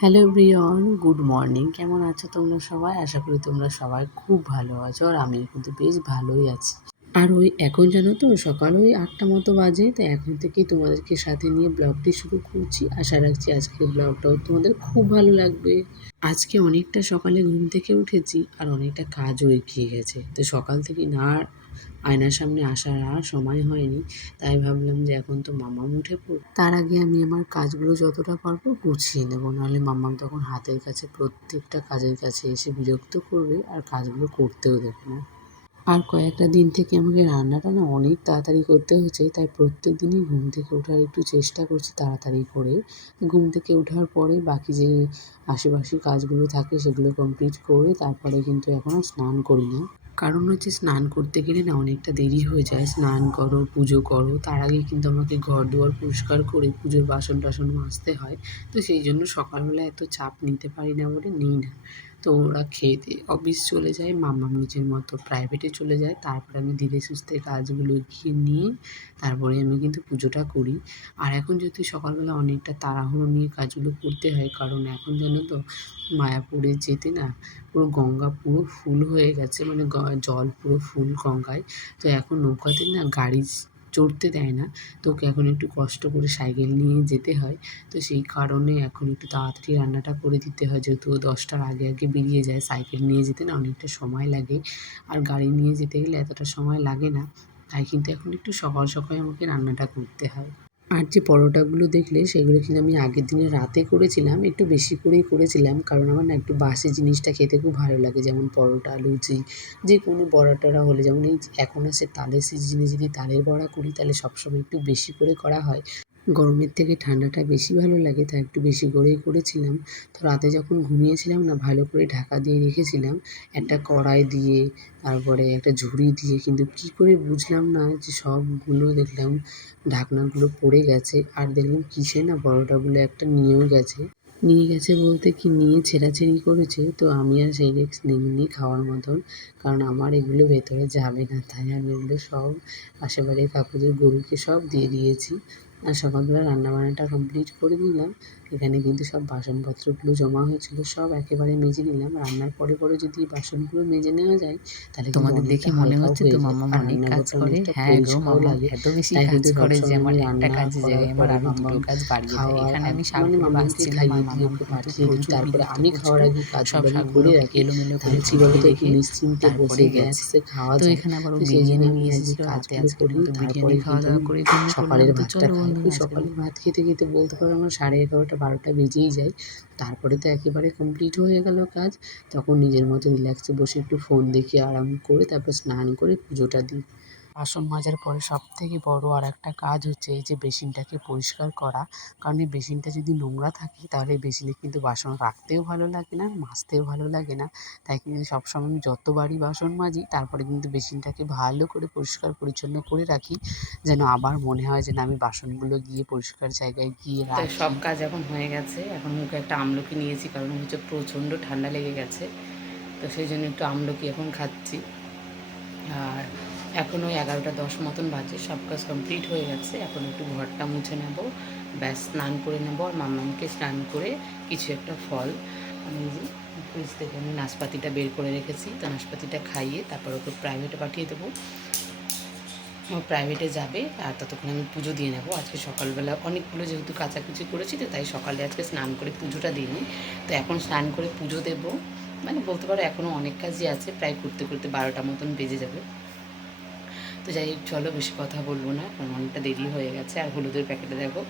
Hello everyone, good morning. কেমন আছো তোমরা সবাই? আশা করি তোমরা সবাই খুব ভালো আছো, আর আমি কিন্তু বেশ ভালোই আছি। আর এখন জানো তো, সকাল ৮টা মতো বাজে। তো এখন থেকেই তোমাদেরকে সাথে নিয়ে ব্লগটি শুরু করছি। আশা রাখছি আজকের ব্লগটাও তোমাদের খুব ভালো লাগবে। আজকে অনেকটা সকালে ঘুম থেকে উঠেছি, আর অনেকটা কাজও এগিয়ে গেছে। তো সকাল থেকে না আয়নার সামনে আসার আর সময় হয়নি। তাই ভাবলাম যে এখন তো মাম্মাম উঠে পড়বে, তার আগে আমি আমার কাজগুলো যতটা পারবো গুছিয়ে নেবো, নাহলে মাম্মাম তখন হাতের কাছে প্রত্যেকটা কাজের কাছে এসে বিরক্ত করবে আর কাজগুলো করতেও দেবে না। আর কয়েকটা দিন থেকে আমাকে রান্নাটা না অনেক তাড়াতাড়ি করতে হচ্ছে, তাই প্রত্যেক দিনই ঘুম থেকে ওঠার একটু চেষ্টা করছি তাড়াতাড়ি করে। ঘুম থেকে ওঠার পরে বাকি যে আশেপাশে কাজগুলো থাকে সেগুলো কমপ্লিট করে তারপরে কিন্তু এখনও স্নান করি না। কারণ হচ্ছে স্নান করতে গেলে না অনেকটা দেরি হয়ে যায়। স্নান করো, পুজো করো, তার আগে কিন্তু আমাকে ঘর দুয়ার পরিষ্কার করে পুজোর বাসন টাসন মাজতে হয়। তো সেই জন্য সকালবেলা এত চাপ নিতে পারি না বলে নিই না। তো ওরা খেয়ে দিয়ে অফিস চলে যায়, মাম্মাম নিজের মতো প্রাইভেটে চলে যায়। তারপরে আমি ধীরে সুস্থে কাজগুলো এগিয়ে নিয়ে তারপরে আমি কিন্তু পুজোটা করি। আর এখন যেহেতু সকালবেলা অনেকটা তাড়াহুড়ো নিয়ে কাজগুলো করতে হয়, কারণ এখন জানো তো মায়াপুরে যেতে না পুরো গঙ্গা পুরো ফুল হয়ে গেছে, মানে জল পুরো ফুল গঙ্গায়। তো এখন নৌকাতে না গাড়ি চড়তে দেয় না, তো ওকে এখন একটু কষ্ট করে সাইকেল নিয়ে যেতে হয়। তো সেই কারণে এখন একটু তাড়াতাড়ি রান্নাটা করে দিতে হয়, যেহেতু ও 10টার আগে আগে বেরিয়ে যায়। সাইকেল নিয়ে যেতে না অনেকটা সময় লাগে, আর গাড়ি নিয়ে যেতে গেলে এতটা সময় লাগে না। তাই কিন্তু এখন একটু সকাল সকাল আমাকে রান্নাটা করতে হয়। আর যে পরোটাগুলো দেখলে সেগুলো কিন্তু আমি আগের দিনে রাতে করেছিলাম, একটু বেশি করেই করেছিলাম, কারণ আমার না একটু বাসি জিনিসটা খেতে খুব ভালো লাগে। যেমন পরোটা, লুচি, যে কোনো বড়া টড়া হলে, যেমন এই এখন আসে তালের সিজনে, যদি তালের বড়া করি তাহলে সবসময় একটু বেশি করে করা হয়। গরমের থেকে ঠান্ডাটা বেশি ভালো লাগে, তাই একটু বেশি করেই করেছিলাম। তো রাতে যখন ঘুমিয়েছিলাম না ভালো করে ঢাকা দিয়ে রেখেছিলাম একটা কড়াই দিয়ে, তারপরে একটা ঝুড়ি দিয়ে, কিন্তু কী করে বুঝলাম না যে সবগুলো দেখলাম ঢাকনাগুলো পড়ে গেছে। আর দেখলাম কিসে না পরোটাগুলো একটা নিয়েও গেছে। নিয়ে গেছে বলতে কি, নিয়ে ছেঁড়াছেড়ি করেছে। তো আমি আর সেই রিস্ক নিইনি খাওয়ার মতন, কারণ আমার এগুলো ভেতরে যাবে না। তাই আমি এগুলো সব পাশের বাড়ির কাকুদের গরুকে সব দিয়ে দিয়েছি। আর সকালবেলা রান্নাবান্নাটা কমপ্লিট করে নিলাম। এখানে কিন্তু সব বাসনপত্রগুলো জমা হয়েছিল, সব একেবারে মেজে নিলাম। রান্নার পরে পরে যদি এই বাসনগুলো মেজে নেওয়া যায় তাহলে কিন্তু তোমাদের অনেকটা দেখে মনে হালকাও হচ্ছে তো হয়ে যায়, মাম্মাম আর অনেক কাজ রান্নাঘরটা করে। অনেকটা হ্যাঁ গো, পরিষ্কারও মাম্মাম লাগে। এত বেশি তাই কাজ কিন্তু করে যে সবসময় আমার আমি একটা রান্না কাজের করার জায়গায় আমার পরে আরো দুটো মাম্মাম কাজ বাড়িয়ে দেয়। খাওয়ার এখানে আমি শাক মানে তুলে মাম্মামকে বাছছিলাম আর খাইয়ে দিয়ে মাম্মাম ওকে কিন্তু পাঠিয়ে দিই, প্রচুর তারপরে বিরক্ত আমি খাওয়ার করছিল। আগে সব কাজগুলো আমি শাকগুলো করে ঠিক রাখি। এলোমেলো করে তাহলে কী বলো ছড়িয়ে তো, একটু রেখে নিশ্চিন্তে বসে তারপরে গেছে। রিল্যাক্সে খাওয়া তো যায়। এখানে আবার ও তো সেই জন্য বিরিয়ানি আমি নিয়ে আগে এসেছিল রাতে, কাজগুলো আজকের করি, মতো বিরিয়ানি তারপরে খাওয়া কিন্তু দাওয়া আমি করে ঘুমিয়ে পড়লাম। সকালের তো ভাতটা চলো খাই। বন্ধুরা ওই আজকের সকালের ভাত খেতে খেতে বলতে পারো আমার 11:30 12টা বেজেই যায়। তারপরে তো একেবারে কমপ্লিট হয়ে গেল কাজ। তখন নিজের মতো রিল্যাক্সে বসে একটু ফোন দেখি, আরাম করে তারপর স্নান করে পুজোটা দিই। বাসন মাজার পরে সবথেকে বড় আর একটা কাজ হচ্ছে এই যে বেসিনটাকে পরিষ্কার করা। কারণ এই বেসিনটা যদি নোংরা থাকে তাহলে বেসিনে কিন্তু বাসন রাখতেও ভালো লাগে না, মাজতেও ভালো লাগে না। তাই কিন্তু সবসময় আমি যতবারই বাসন মাজি তারপরে কিন্তু বেসিনটাকে ভালো করে পরিষ্কার পরিচ্ছন্ন করে রাখি, যেন আবার মনে হয় যে না আমি বাসনগুলো গিয়ে পরিষ্কার জায়গায় গিয়ে তো রাখি। সব কাজ এখন হয়ে গেছে। এখন মুখে একটা আমলকি নিয়েছি, কারণ হচ্ছে প্রচণ্ড ঠান্ডা লেগে গেছে। তো সেই জন্য একটু আমলকি এখন খাচ্ছি। আর এখন ওই 11টা 10 মতন বাজে, সব কাজ কমপ্লিট হয়ে গেছে। এখন একটু ঘরটা মুছে নেব, ব্যাস স্নান করে নেব। আর মাম্মামকে স্নান করে কিছু একটা ফল, আমি যে ফ্রিজ থেকে আমি নাশপাতিটা বের করে রেখেছি, তো নাশপাতিটা খাইয়ে তারপর ওকে প্রাইভেটে পাঠিয়ে দেবো। ও প্রাইভেটে যাবে, আর ততক্ষণ আমি পুজো দিয়ে নেবো। আজকে সকালবেলা অনেকগুলো যেহেতু কাচাকুচি করেছি, তো তাই সকালে আজকে স্নান করে পুজোটা দিইনি। তো এখন স্নান করে পুজো দেবো, মানে বলতে পারো এখনও অনেক কাজই আছে, প্রায় করতে করতে 12টা মতন বেজে যাবে। তো যাই হোক, চলো বেশি কথা বলবো না, কারণ অনেকটা দেরি হয়ে গেছে। আর হলুদের প্যাকেটে দেখো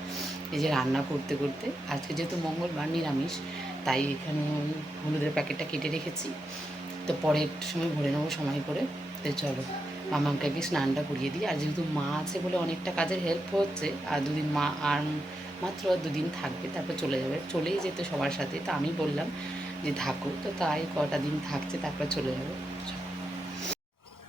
এই যে রান্না করতে করতে, আজকে যেহেতু মঙ্গলবার নিরামিষ, তাই এখানে আমি হলুদের প্যাকেটটা কেটে রেখেছি। তো পরে একটু সময় ভরে নেবো সময় করে। তো চলো মামাকে আগে স্নানটা করিয়ে দিই। আর যেহেতু মা আছে বলে অনেকটা কাজের হেল্প হচ্ছে। আর দুদিন মা আর মাত্র 2 দিন থাকবে, তারপর চলে যাবে, চলেই যেত সবার সাথে। তো আমি বললাম যে থাকো, তো তাই কটা দিন থাকছে, তারপর চলে যাবে।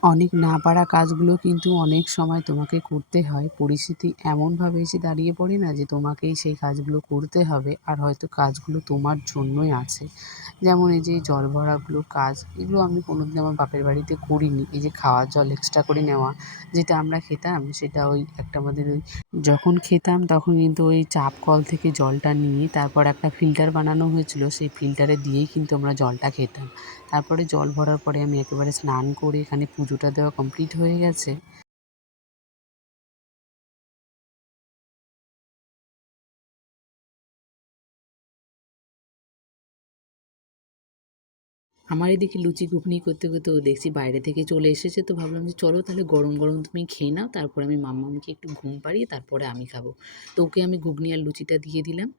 অনেক না পারা কাজগুলো কিন্তু অনেক সময় তোমাকে করতে হয়। পরিস্থিতি এমনভাবে এসে দাঁড়িয়ে পড়ে না যে তোমাকেই সেই কাজগুলো করতে হবে, আর হয়তো কাজগুলো তোমার জন্যই আছে। যেমন এই যে জল ভরাগুলো কাজ, এগুলো আমি কোনোদিন আমার বাপের বাড়িতে করিনি। এই যে খাওয়ার জল এক্সট্রা করে নেওয়া, যেটা আমরা খেতাম সেটা ওই একটা আমাদের ওই যখন খেতাম তখন কিন্তু ওই চাপ কল থেকে জলটা নিয়ে তারপর একটা ফিল্টার বানানো হয়েছিল, সেই ফিল্টারে দিয়েই কিন্তু আমরা জলটা খেতাম। তারপরে জল ভরার পরে আমি একেবারে স্নান করে এখানে পুজোটা দেওয়া কমপ্লিট হয়ে গেছে। আমার এদিকে লুচি ঘুগনি করতে করতে ও দেখছি বাইরে থেকে চলে এসেছে, তো ভাবলাম যে চলো তাহলে গরম গরম তুমি খেয়ে নাও, তারপরে আমি মাম্মামকে একটু ঘুম পাড়িয়ে তারপরে আমি খাবো। তো ওকে আমি ঘুগনি আর লুচিটা দিয়ে দিলাম।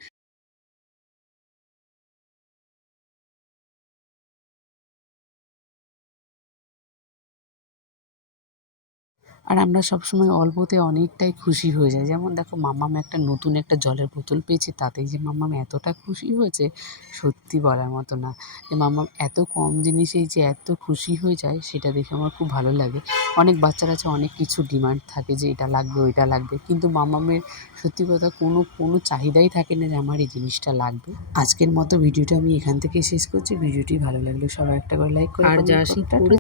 আর আমরা সবসময় অল্পতে অনেকটাই খুশি হয়ে যাই। যেমন দেখো মাম্মাম একটা নতুন একটা জলের বোতল পেয়েছে, তাতেই যে মাম্মাম এতটা খুশি হয়েছে সত্যি বলার মতো না। যে মাম্মাম এত কম জিনিসেই যে এত খুশি হয়ে যায় সেটা দেখে আমার খুব ভালো লাগে। অনেক বাচ্চার আছে অনেক কিছু ডিমান্ড থাকে যে এটা লাগবে ওইটা লাগবে, কিন্তু মাম্মামের সত্যি কথা কোনো চাহিদাই থাকে না যে আমার এই জিনিসটা লাগবে। আজকের মতো ভিডিওটা আমি এখান থেকেই শেষ করছি। ভিডিওটি ভালো লাগলে সবাই একটা করে লাইক করে আর যা কমেন্ট করো। শীত টাটা। পড়েছে